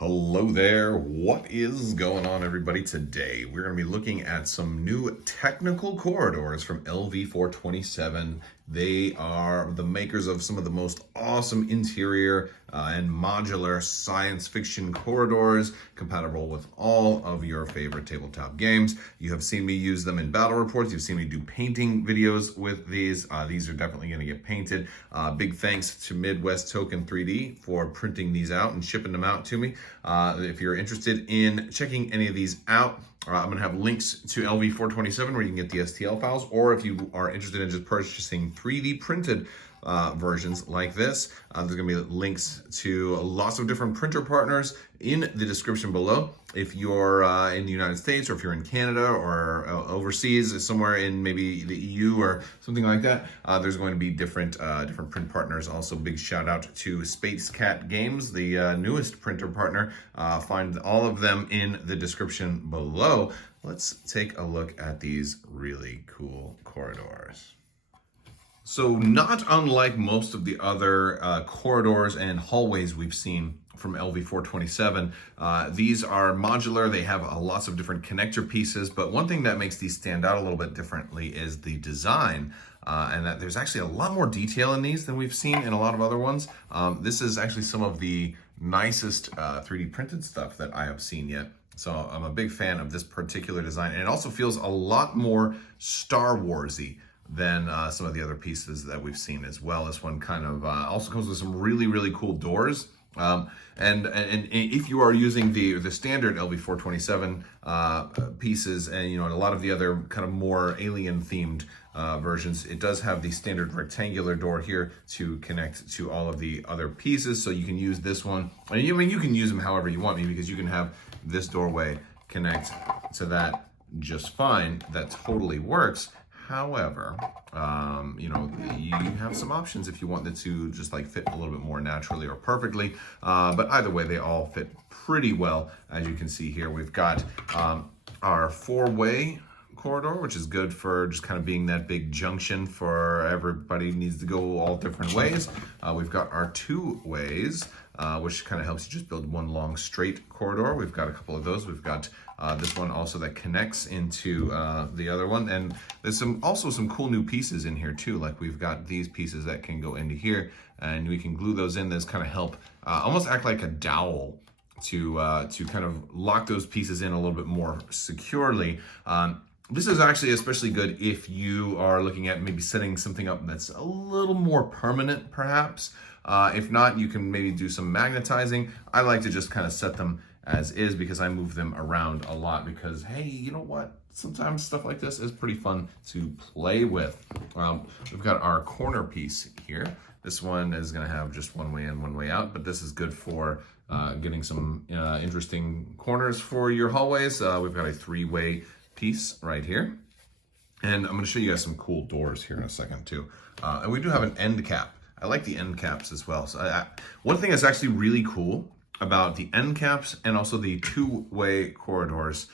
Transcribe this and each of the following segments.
Hello there. What is going on, everybody? Today we're going to be looking at some new technical corridors from LV-427. They are the makers of some of the most awesome interior and modular science fiction corridors, compatible with all of your favorite tabletop games. You have seen me use them in battle reports. You've seen me do painting videos with these. These are definitely going to get painted. Big thanks to Midwest Token 3D for printing these out and shipping them out to me. If you're interested in checking any of these out, I'm going to have links to LV-427 where you can get the STL files, or if you are interested in just purchasing 3D printed versions like this, there's going to be links to lots of different printer partners in the description below. If you're in the United States, or if you're in Canada, or overseas, somewhere in maybe the EU or something like that, there's going to be different print partners. Also, big shout out to Space Cat Games, the newest printer partner. Find all of them in the description below. Let's take a look at these really cool corridors. So not unlike most of the other corridors and hallways we've seen from LV-427, these are modular. They have lots of different connector pieces, but one thing that makes these stand out a little bit differently is the design, and that there's actually a lot more detail in these than we've seen in a lot of other ones. This is actually some of the nicest 3D printed stuff that I have seen yet. So I'm a big fan of this particular design, and it also feels a lot more Star Wars-y than some of the other pieces that we've seen as well. This one kind of also comes with some really cool doors. And if you are using the standard LV-427 pieces, and a lot of the other kind of more alien themed versions, it does have the standard rectangular door here to connect to all of the other pieces. So you can use this one. I mean, you can use them however you want, because you can have this doorway connect to that just fine. That totally works. However, you have some options if you want it to just like fit a little bit more naturally or perfectly. But either way, they all fit pretty well. As you can see here, we've got our four-way corridor, which is good for just kind of being that big junction for everybody needs to go all different ways. We've got our two ways, which kind of helps you just build one long straight corridor. We've got a couple of those. We've got this one also that connects into the other one, and there's also some cool new pieces in here too. Like we've got these pieces that can go into here, and we can glue those in. Those kind of help almost act like a dowel to kind of lock those pieces in a little bit more securely. This is actually especially good if you are looking at maybe setting something up that's a little more permanent, perhaps. If not, you can maybe do some magnetizing. I like to just kind of set them as is, because I move them around a lot, because hey, you know what? Sometimes stuff like this is pretty fun to play with. We've got our corner piece here. This one is going to have just one way in, one way out, but this is good for getting some interesting corners for your hallways. We've got a three-way piece right here, and I'm going to show you guys some cool doors here in a second too. And we do have an end cap. I like the end caps as well. So one thing that's actually really cool about the end caps and also the two-way corridors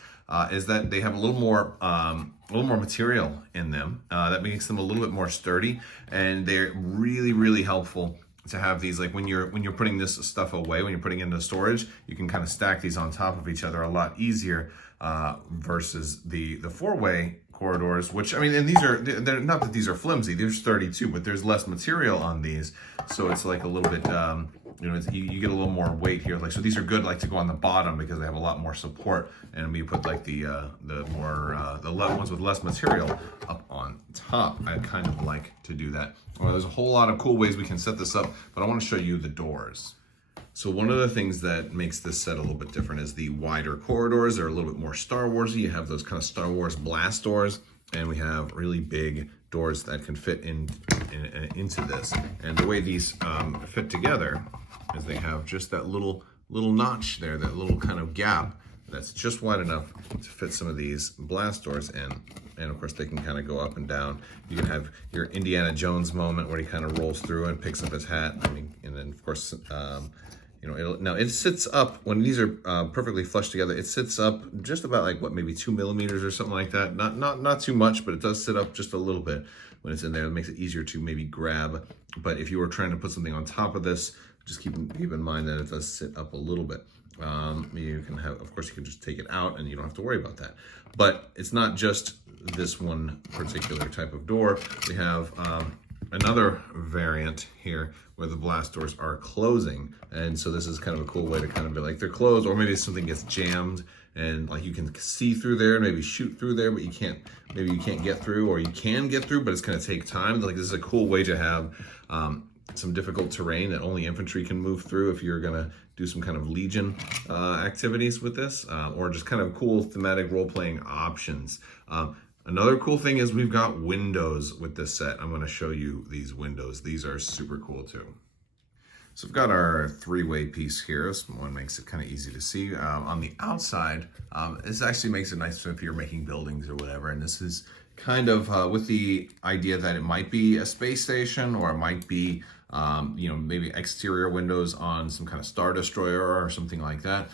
is that they have a little more material in them. That makes them a little bit more sturdy, and they're really helpful to have these. Like when you're putting this stuff away, when you're putting it into storage, you can kind of stack these on top of each other a lot easier versus the four-way corridors, which, I mean, and they're not that these are flimsy, they're sturdy too, but there's less material on these, so it's like a little bit you get a little more weight here. Like, so these are good like to go on the bottom because they have a lot more support, and we put like the ones with less material up on top. I kind of like to do that. Well, there's a whole lot of cool ways we can set this up, but I want to show you the doors. So one of the things that makes this set a little bit different is the wider corridors. They're a little bit more Star Wars-y. You have those kind of Star Wars blast doors, and we have really big doors that can fit into this. And the way these fit together is they have just that little notch there, that little kind of gap that's just wide enough to fit some of these blast doors in. And of course, they can kind of go up and down. You can have your Indiana Jones moment where he kind of rolls through and picks up his hat. I mean, and then of course, now it sits up when these are perfectly flush together. It sits up just about like what, maybe 2 millimeters or something like that. Not too much, but it does sit up just a little bit when it's in there. It makes it easier to maybe grab. But if you were trying to put something on top of this, Just keep in mind that it does sit up a little bit. You can have, of course, you can just take it out and you don't have to worry about that. But it's not just this one particular type of door. We have another variant here where the blast doors are closing. And so this is kind of a cool way to kind of be like they're closed, or maybe something gets jammed and like you can see through there, maybe shoot through there, but you can't, maybe you can't get through, or you can get through, but it's gonna take time. Like this is a cool way to have some difficult terrain that only infantry can move through if you're gonna do some kind of Legion activities with this, or just kind of cool thematic role-playing options. Another cool thing is we've got windows with this set. I'm gonna show you these windows. These are super cool too. So we've got our three-way piece here. This one makes it kind of easy to see. On the outside, this actually makes it nice if you're making buildings or whatever. And this is kind of with the idea that it might be a space station, or it might be, you know, maybe exterior windows on some kind of Star Destroyer or something like that.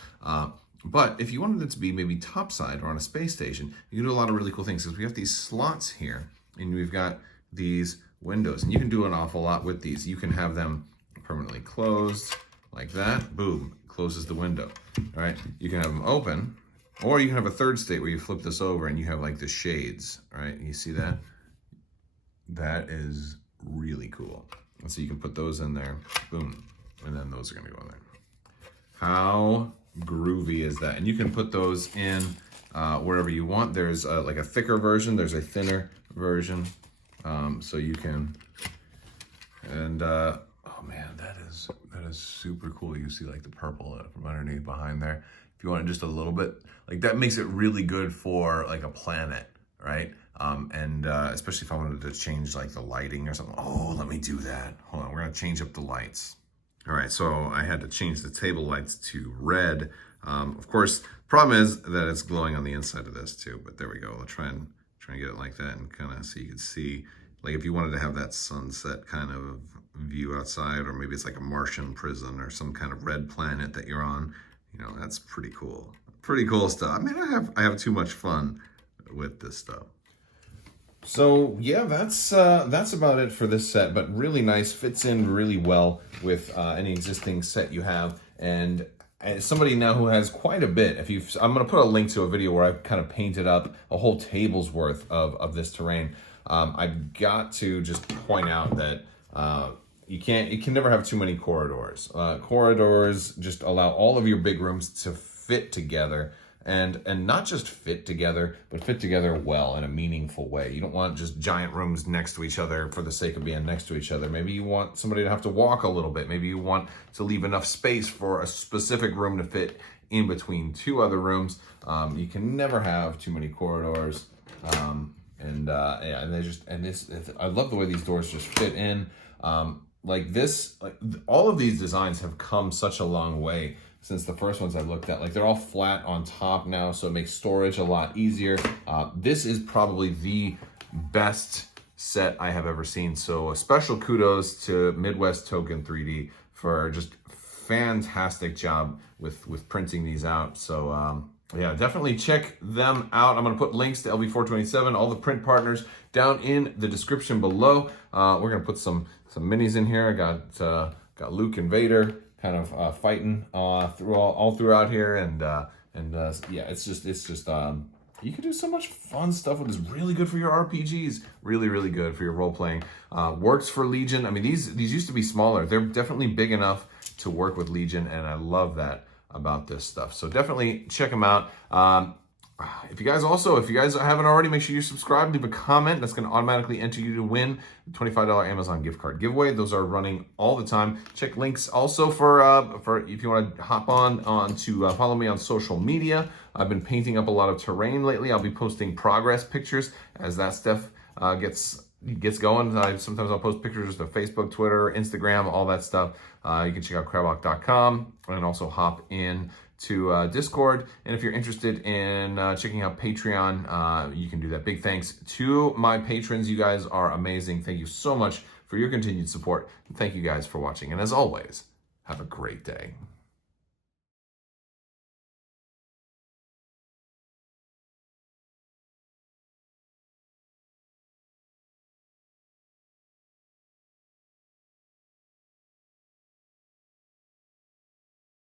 But if you wanted it to be maybe topside or on a space station, you can do a lot of really cool things, because we have these slots here and we've got these windows, and you can do an awful lot with these. You can have them permanently closed like that. Boom, closes the window. All right, you can have them open, or you can have a third state where you flip this over and you have like the shades. All right, you see that? That is really cool. And so you can put those in there, boom, and then those are gonna go in there. How groovy is that? And you can put those in wherever you want. There's like a thicker version, there's a thinner version, so you can, and oh man, that is super cool. You see like the purple from underneath behind there. If you want it just a little bit, like that makes it really good for like a planet, right? Especially if I wanted to change like the lighting or something. Oh, let me do that. Hold on, we're gonna change up the lights. All right, so I had to change the table lights to red. Of course, problem is that it's glowing on the inside of this too, but there we go. I'll try and get it like that, and kind of so you can see, like if you wanted to have that sunset kind of view outside, or maybe it's like a Martian prison or some kind of red planet that you're on, you know, that's pretty cool. Pretty cool stuff. I mean, I have too much fun with this stuff. So yeah, that's about it for this set, but really nice, fits in really well with any existing set you have. And as somebody now who has quite a bit, I'm gonna put a link to a video where I've kind of painted up a whole table's worth of this terrain. I've got to just point out that you can never have too many corridors. Corridors just allow all of your big rooms to fit together. And not just fit together, but fit together well in a meaningful way. You don't want just giant rooms next to each other for the sake of being next to each other. Maybe you want somebody to have to walk a little bit. Maybe you want to leave enough space for a specific room to fit in between two other rooms. You can never have too many corridors. Yeah, I love the way these doors just fit in. Like this, all of these designs have come such a long way since the first ones I looked at. Like they're all flat on top now, so it makes storage a lot easier. This is probably the best set I have ever seen. So a special kudos to Midwest Token 3D for just fantastic job with printing these out. So yeah, definitely check them out. I'm gonna put links to LV-427, all the print partners, down in the description below. We're gonna put some minis in here. I got Luke and Vader kind of fighting all throughout here, and yeah, it's just you can do so much fun stuff with this. Really good for your RPGs, really good for your role playing. Works for Legion. I mean, these used to be smaller. They're definitely big enough to work with Legion, and I love that about this stuff. So definitely check them out. If you guys haven't already, make sure you subscribe, leave a comment. That's going to automatically enter you to win the $25 Amazon gift card giveaway. Those are running all the time. Check links also for if you want to hop on to follow me on social media. I've been painting up a lot of terrain lately. I'll be posting progress pictures as that stuff gets going. Sometimes I'll post pictures to Facebook, Twitter, Instagram, all that stuff. You can check out Crabbok.com and also hop in to Discord. And if you're interested in checking out Patreon, you can do that. Big thanks to my patrons. You guys are amazing. Thank you so much for your continued support. And thank you guys for watching. And as always, have a great day.